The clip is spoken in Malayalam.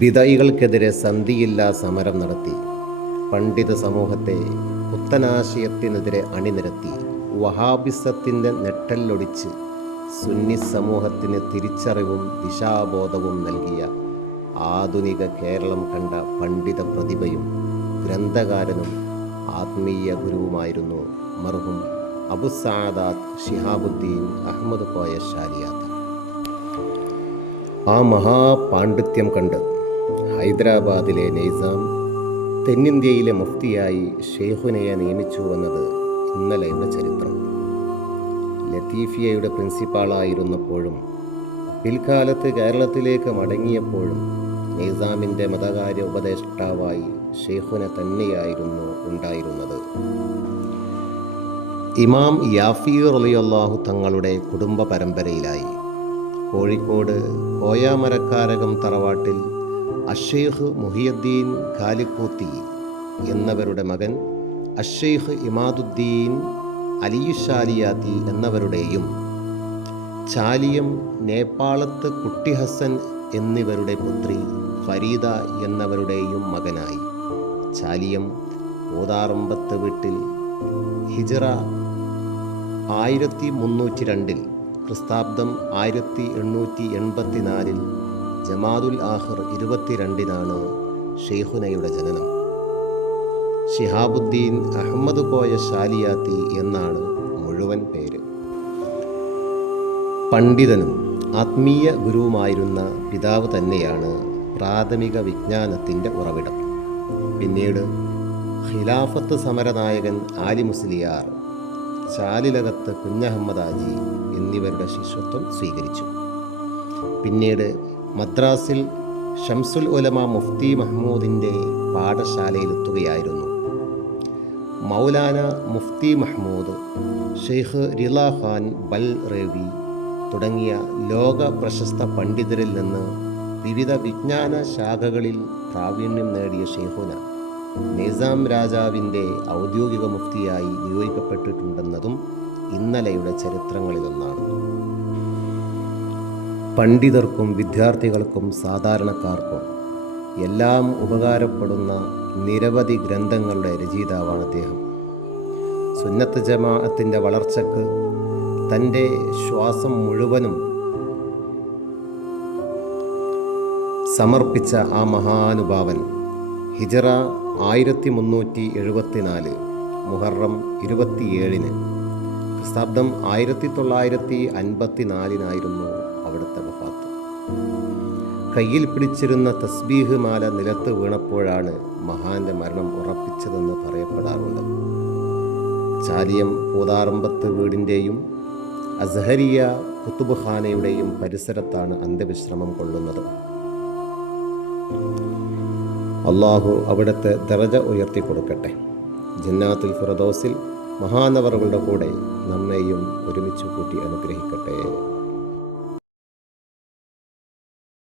വിധയികൾക്കെതിരെ സന്ധിയില്ലാ സമരം നടത്തി. പണ്ഡിത സമൂഹത്തെ പുത്തനാശയത്തിനെതിരെ അണിനിരത്തി. വഹാബിസത്തിന്റെ നെട്ടല്ലൊടിച്ച് സുന്നി സമൂഹത്തിന് തിരിച്ചറിവും ദിശാബോധവും നൽകിയ ആധുനിക കേരളം കണ്ട പണ്ഡിത പ്രതിഭയും ഗ്രന്ഥകാരനും ആത്മീയ ഗുരുവുമായിരുന്നു മർഹും അബുസാദാത്ത് ഷിഹാബുദ്ദീൻ അഹമ്മദ് കോയ ഷാലിയാത്ത് ആ മഹാപാണ്ഡിത്യം കണ്ട് ഹൈദരാബാദിലെ നൈസാം തെന്നിന്ത്യയിലെ മുഫ്തിയായി ഷെയ്ഖുനയെ നിയമിച്ചു വന്നത് ഇന്നലെയുടെ ചരിത്രം. ലത്തീഫിയയുടെ പ്രിൻസിപ്പാളായിരുന്നപ്പോഴും പിൽക്കാലത്ത് കേരളത്തിലേക്ക് മടങ്ങിയപ്പോഴും നൈസാമിന്റെ മതകാര്യ ഉപദേഷ്ടാവായി ഷെയ്ഖുന തന്നെയായിരുന്നു ഉണ്ടായിരുന്നത്. ഇമാം യാഫീർ അലിയല്ലാഹു തങ്ങളുടെ കുടുംബ പരമ്പരയിലായി. കോഴിക്കോട് കോയാമരക്കാരകം തറവാട്ടിൽ അഷെയ്ഖ് മുഹിയുദ്ദീൻ ഖാലിക്കോത്തി എന്നവരുടെ മകൻ അഷെയ്ഖ് ഇമാദുദ്ദീൻ അലിയുഷാലിയാത്തി എന്നവരുടെയും ചാലിയം നേപ്പാളത്ത് കുട്ടിഹസൻ എന്നിവരുടെ പുത്രി ഫരീദ എന്നവരുടെയും മകനായി. ചാലിയം ഓതാറമ്പത്ത് വീട്ടിൽ ഹിജറ ആയിരത്തി മുന്നൂറ്റി രണ്ടിൽ ക്രിസ്താബ്ദം ആയിരത്തി എണ്ണൂറ്റി എൺപത്തിനാലിൽ ജമാദുൽ ആഹിർ ഇരുപത്തിരണ്ടിനാണ് ഷെയ്ഖുനയുടെ ജനനം. ഷിഹാബുദ്ദീൻ അഹമ്മദ് കോയ ഷാലിയാത്തി എന്നാണ് മുഴുവൻ പേര്. പണ്ഡിതനും ആത്മീയ ഗുരുവുമായിരുന്ന പിതാവ് തന്നെയാണ് പ്രാഥമിക വിജ്ഞാനത്തിന്റെ ഉറവിടം. പിന്നീട് ഖിലാഫത്ത് സമരനായകൻ ആലി മുസ്ലിയാർ ചാലിലകത്ത് കുഞ്ഞഹമ്മദ് ആജി എന്നിവരുടെ ശിഷ്യത്വം സ്വീകരിച്ചു. പിന്നീട് മദ്രാസിൽ ഷംസുൽ ഉലമ മുഫ്തി മഹ്മൂദിന്റെ പാഠശാലയിലെത്തുകയായിരുന്നു. മൗലാന മുഫ്തി മഹ്മൂദ് ഷെയ്ഖ് റില ഖാൻ ബൽ റേവി തുടങ്ങിയ ലോക പ്രശസ്ത പണ്ഡിതരിൽ നിന്ന് വിവിധ വിജ്ഞാന ശാഖകളിൽ പ്രാവീണ്യം നേടിയ ഷെയ്ഖുന നിസാം രാജാവിന്റെ ഔദ്യോഗിക മുഫ്തിയായി നിയോഗിക്കപ്പെട്ടിട്ടുണ്ടെന്നതും ഇന്നലെയുടെ ചരിത്രങ്ങളിലൊന്നാണ്. പണ്ഡിതർക്കും വിദ്യാർത്ഥികൾക്കും സാധാരണക്കാർക്കും എല്ലാം ഉപകാരപ്പെടുന്ന നിരവധി ഗ്രന്ഥങ്ങളുടെ രചയിതാവാണ് അദ്ദേഹം. സുന്നത്ത് ജമാഅത്തിന്റെ വളർച്ചക്ക് തന്റെ ശ്വാസം മുഴുവനും സമർപ്പിച്ച ആ മഹാനുഭാവൻ ഹിജറ ആയിരത്തി മുന്നൂറ്റി എഴുപത്തിനാല് മുഹറം ഇരുപത്തിയേഴിന് ക്രിസ്താബ്ദം ആയിരത്തി തൊള്ളായിരത്തി അൻപത്തി നാലിനായിരുന്നു അവിടുത്തെ വഫാത്ത്. കയ്യിൽ പിടിച്ചിരുന്ന തസ്ബീഹ് മാല നിലത്ത് വീണപ്പോഴാണ് മഹാന്റെ മരണം ഉറപ്പിച്ചതെന്ന് പറയപ്പെടാറുണ്ട് ചാലിയം പൂതാറമ്പത്ത് വീടിന്റെയും അസഹരിയ കുത്തുബ് ഖാനയുടെയും പരിസരത്താണ് അന്ത്യവിശ്രമം കൊള്ളുന്നത്. അള്ളാഹു അവിടുത്തെ ദറജ ഉയർത്തി കൊടുക്കട്ടെ ജന്നാത്തുൽ ഫിറദോസിൽ മഹാനവറുകളുടെ കൂടെ നമ്മെയും ഒരുമിച്ച് കൂട്ടി അനുഗ്രഹിക്കട്ടെ.